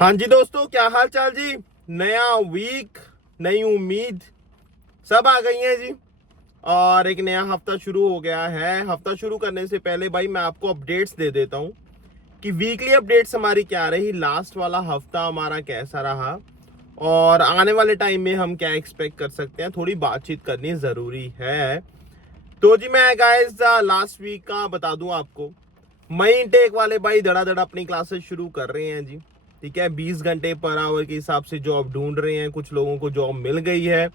हाँ जी दोस्तों, क्या हाल चाल जी। नया वीक, नई उम्मीद सब आ गई है जी। और एक नया हफ्ता शुरू हो गया है। हफ्ता शुरू करने से पहले भाई मैं आपको अपडेट्स दे देता हूँ कि वीकली अपडेट्स हमारी क्या रही, लास्ट वाला हफ्ता हमारा कैसा रहा और आने वाले टाइम में हम क्या एक्सपेक्ट कर सकते हैं। थोड़ी बातचीत करनी जरूरी है। तो जी मैं गाइस लास्ट वीक का बता दूं आपको। मई इनटेक वाले भाई धड़ाधड़ अपनी क्लासेस शुरू कर रहे हैं जी। ठीक है, 20 घंटे पर आवर के हिसाब से जॉब ढूंढ रहे हैं। कुछ लोगों को जॉब मिल गई है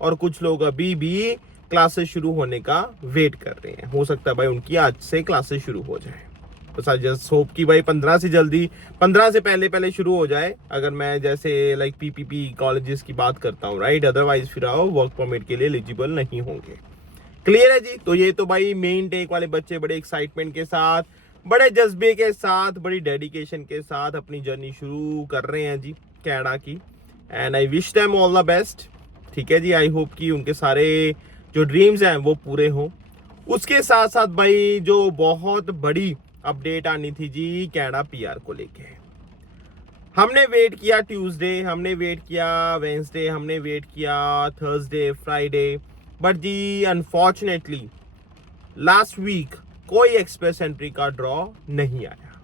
और कुछ लोग अभी भी क्लासेस शुरू होने का वेट कर रहे हैं। हो सकता है भाई उनकी आज से क्लासेस शुरू हो जाए। बस आज जस्ट होप कि भाई 15 से जल्दी, 15 से पहले पहले शुरू हो जाए। अगर मैं जैसे लाइक पीपीपी कॉलेजेस की बात करता हूँ, राइट। अदरवाइज फिर आओ वर्क परमिट के लिए एलिजिबल नहीं होंगे। क्लियर है जी। तो ये तो भाई मेन टेक वाले बच्चे बड़े एक्साइटमेंट के साथ, बड़े जज्बे के साथ, बड़ी डेडिकेशन के साथ अपनी जर्नी शुरू कर रहे हैं जी कनाडा की। And I wish them all the best. ठीक है जी, आई होप कि उनके सारे जो ड्रीम्स हैं वो पूरे हों। उसके साथ साथ भाई जो बहुत बड़ी अपडेट आनी थी जी कनाडा पीआर को लेके। हमने वेट किया ट्यूसडे, हमने वेट किया वेंसडे, हमने वेट किया थर्सडे, फ्राइडे, बट जी अनफॉर्चुनेटली लास्ट वीक कोई एक्सप्रेस एंट्री का ड्रॉ नहीं आया।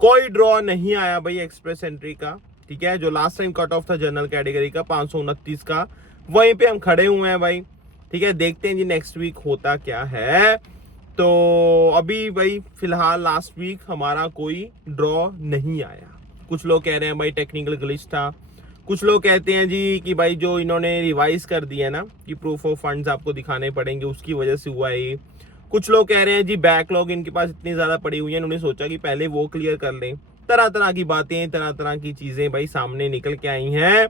कोई ड्रॉ नहीं आया भाई एक्सप्रेस एंट्री का। ठीक है, जो लास्ट टाइम कट ऑफ था जनरल कैटेगरी का 529 का, वहीं पे हम खड़े हुए हैं भाई। ठीक है, देखते हैं जी नेक्स्ट वीक होता क्या है। तो अभी भाई फिलहाल लास्ट वीक हमारा कोई ड्रॉ नहीं आया। कुछ लोग कह रहे हैं भाई टेक्निकल ग्लिच था। कुछ लोग कहते हैं जी कि भाई जो इन्होंने रिवाइज कर दिया ना कि प्रूफ ऑफ फंड्स आपको दिखाने पड़ेंगे, उसकी वजह से हुआ है। कुछ लोग कह रहे हैं जी बैकलॉग इनके पास इतनी ज्यादा पड़ी हुई है, इन्होंने सोचा कि पहले वो क्लियर कर लें। तरह तरह की बातें, तरह तरह की चीजें भाई सामने निकल के आई हैं।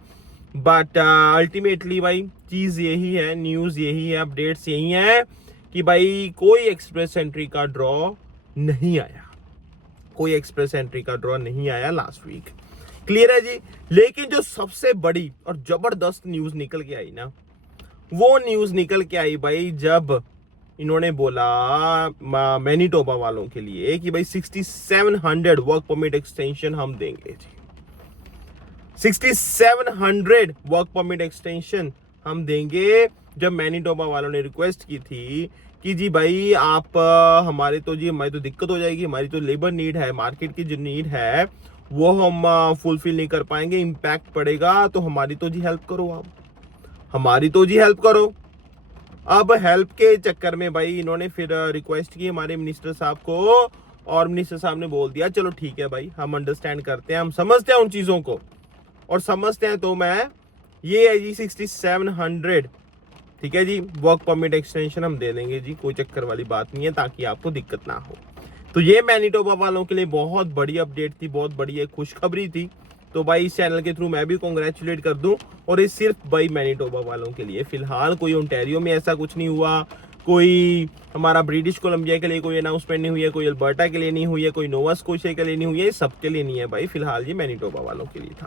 बट अल्टीमेटली भाई चीज यही है, न्यूज यही है, अपडेट्स यही है कि भाई कोई एक्सप्रेस एंट्री का ड्रॉ नहीं आया। कोई एक्सप्रेस एंट्री का ड्रॉ नहीं आया लास्ट वीक। क्लियर है जी। लेकिन जो सबसे बड़ी और जबरदस्त न्यूज निकल के आई ना, वो न्यूज निकल के आई भाई जब इन्होंने बोला मैनीटोबा वालों के लिए कि भाई 6700 वर्क परमिट एक्सटेंशन हम देंगे जी। 6700 वर्क परमिट एक्सटेंशन हम देंगे। जब मैनीटोबा वालों ने रिक्वेस्ट की थी कि जी भाई आप हमारी तो दिक्कत हो जाएगी, हमारी तो लेबर नीड है, मार्केट की जो नीड है वो हम फुलफिल नहीं कर पाएंगे, इम्पैक्ट पड़ेगा, तो हमारी तो जी हेल्प करो, आप हमारी तो जी हेल्प करो। अब हेल्प के चक्कर में भाई इन्होंने फिर रिक्वेस्ट की हमारे मिनिस्टर साहब को, और मिनिस्टर साहब ने बोल दिया चलो ठीक है भाई, हम अंडरस्टैंड करते हैं, हम समझते हैं उन चीजों को और समझते हैं। तो मैं ये है जी 6700, ठीक है जी, वर्क परमिट एक्सटेंशन हम दे देंगे जी, कोई चक्कर वाली बात नहीं है, ताकि आपको दिक्कत ना हो। तो ये मैनीटोबा वालों के लिए बहुत बड़ी अपडेट थी, बहुत बड़ी एक खुशखबरी थी। तो भाई इस चैनल के थ्रू मैं भी कॉन्ग्रेचुलेट कर दूं। और ये सिर्फ भाई मैनीटोबा वालों के लिए, फिलहाल कोई ओंटारियो में ऐसा कुछ नहीं हुआ, कोई हमारा ब्रिटिश कोलंबिया के लिए कोई अनाउंसमेंट नहीं हुई है, कोई अल्बर्टा के लिए नहीं हुई है, कोई नोवा स्कोशिया के लिए नहीं हुई है, सबके लिए नहीं है भाई। फिलहाल ये मैनीटोबा वालों के लिए था।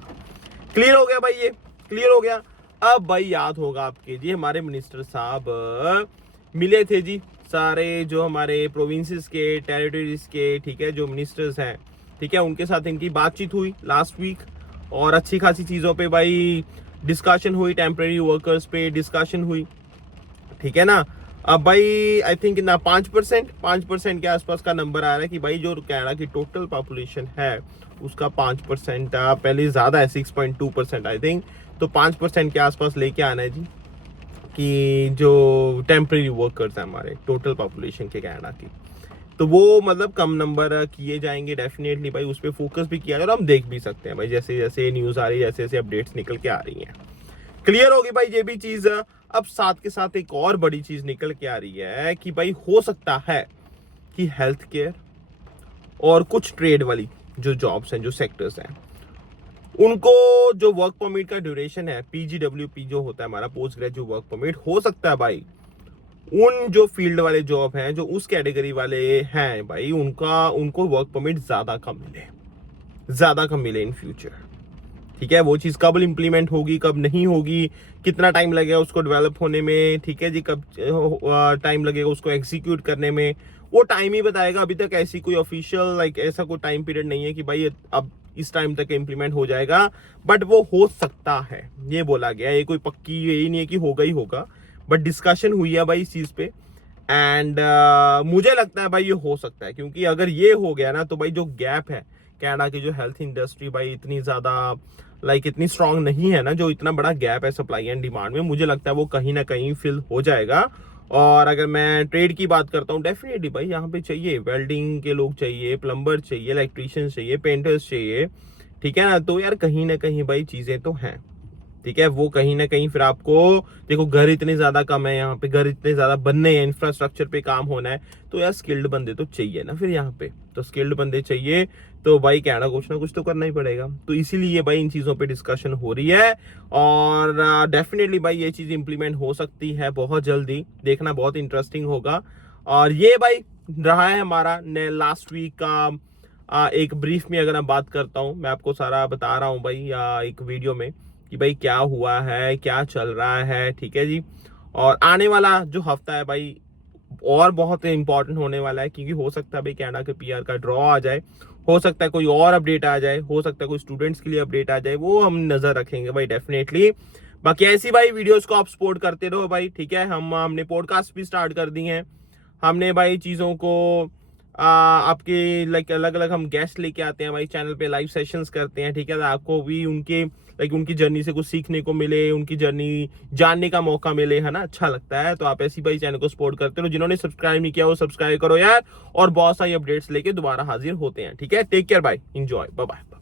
क्लियर हो गया भाई, ये क्लियर हो गया। अब भाई याद होगा आपके जी हमारे मिनिस्टर साहब मिले थे जी सारे जो हमारे प्रोविंसेस के, टेरिटरीज के, ठीक है, जो मिनिस्टर्स हैं, ठीक है, उनके साथ इनकी बातचीत हुई लास्ट वीक और अच्छी खासी चीज़ों पे भाई डिस्कशन हुई, टेम्परेरी वर्कर्स पे डिस्कशन हुई, ठीक है ना। अब भाई आई थिंक ना 5% के आसपास का नंबर आ रहा है कि भाई जो कनाडा की टोटल पॉपुलेशन है उसका 5%, पहले ज़्यादा है 6.2% आई थिंक, तो 5% के आसपास लेके आना है जी कि जो टेम्परेरी वर्कर्स हैं हमारे टोटल पॉपुलेशन के कनाडा की, तो वो मतलब कम नंबर किए जाएंगे डेफिनेटली भाई। उस पर फोकस भी किया जाए और हम देख भी सकते हैं भाई जैसे जैसे न्यूज़ आ रही है, जैसे जैसे अपडेट्स निकल के आ रही हैं। क्लियर होगी भाई ये भी चीज़। अब साथ के साथ एक और बड़ी चीज़ निकल के आ रही है कि भाई हो सकता है कि हेल्थ केयर और कुछ ट्रेड वाली जो जॉब्स हैं, जो सेक्टर्स हैं, उनको जो वर्क परमिट का ड्यूरेशन है, पीजीडब्ल्यूपी जो होता है हमारा पोस्ट ग्रेजुएट वर्क परमिट, हो सकता है भाई उन जो फील्ड वाले जॉब हैं, जो उस कैटेगरी वाले हैं भाई, उनको वर्क परमिट ज्यादा कम मिले इन फ्यूचर। ठीक है, वो चीज कब इंप्लीमेंट होगी, कब नहीं होगी, कितना टाइम लगेगा उसको डेवलप होने में, ठीक है जी, कब टाइम लगेगा उसको एग्जीक्यूट करने में, वो टाइम ही बताएगा। अभी तक ऐसी कोई ऑफिशियल ऐसा कोई टाइम पीरियड नहीं है कि भाई अब इस टाइम तक इम्प्लीमेंट हो जाएगा, बट वो हो सकता है, ये बोला गया। ये कोई पक्की यही नहीं है कि होगा ही होगा, बट डिस्कशन हुई है भाई इस चीज पे। एंड मुझे लगता है भाई ये हो सकता है, क्योंकि अगर ये हो गया ना तो भाई जो गैप है कनाडा की, जो हेल्थ इंडस्ट्री भाई इतनी ज्यादा इतनी स्ट्रांग नहीं है ना, जो इतना बड़ा गैप है सप्लाई एंड डिमांड में, मुझे लगता है वो कहीं ना कहीं फिल हो जाएगा। और अगर मैं ट्रेड की बात करता हूँ, डेफिनेटली भाई यहाँ पे चाहिए, वेल्डिंग के लोग चाहिए, प्लम्बर चाहिए, इलेक्ट्रीशियन चाहिए, पेंटर्स चाहिए, ठीक है ना। तो यार कहीं ना कहीं भाई चीजें तो हैं, ठीक है। वो कहीं ना कहीं फिर आपको देखो, घर इतने ज्यादा कम है यहाँ पे, घर इतने ज्यादा बनने हैं, इंफ्रास्ट्रक्चर पे काम होना है, तो यार स्किल्ड बंदे तो चाहिए ना फिर यहाँ पे। तो स्किल्ड बंदे चाहिए तो भाई कनाडा कुछ ना कुछ तो करना ही पड़ेगा। तो इसीलिए भाई इन चीजों पे डिस्कशन हो रही है, और डेफिनेटली भाई ये चीज इंप्लीमेंट हो सकती है बहुत जल्दी, देखना बहुत इंटरेस्टिंग होगा। और ये भाई रहा है हमारा लास्ट वीक का एक ब्रीफ में। अगर मैं बात करता हूँ, मैं आपको सारा बता रहा हूँ भाई एक वीडियो में कि भाई क्या हुआ है, क्या चल रहा है, ठीक है जी। और आने वाला जो हफ्ता है भाई और बहुत इंपॉर्टेंट होने वाला है, क्योंकि हो सकता है भाई कनाडा के पीआर का ड्रॉ आ जाए, हो सकता है कोई और अपडेट आ जाए, हो सकता है कोई स्टूडेंट्स के लिए अपडेट आ जाए, वो हम नजर रखेंगे भाई डेफिनेटली। बाकी ऐसी भाई वीडियोस को आप सपोर्ट करते रहो भाई, ठीक है। हमने पॉडकास्ट भी स्टार्ट कर दी हैं, हमने भाई चीज़ों को आपके अलग अलग हम गेस्ट लेके आते हैं भाई चैनल पे, लाइव सेशंस करते हैं, ठीक है। आपको भी उनके उनकी जर्नी से कुछ सीखने को मिले, उनकी जर्नी जानने का मौका मिले, है ना, अच्छा लगता है। तो आप ऐसी भाई चैनल को सपोर्ट करते रहो, जिन्होंने सब्सक्राइब नहीं किया वो सब्सक्राइब करो यार, और बहुत सारी अपडेट्स लेके दोबारा हाजिर होते हैं, ठीक है। टेक केयर भाई, एंजॉय, बाय बाय।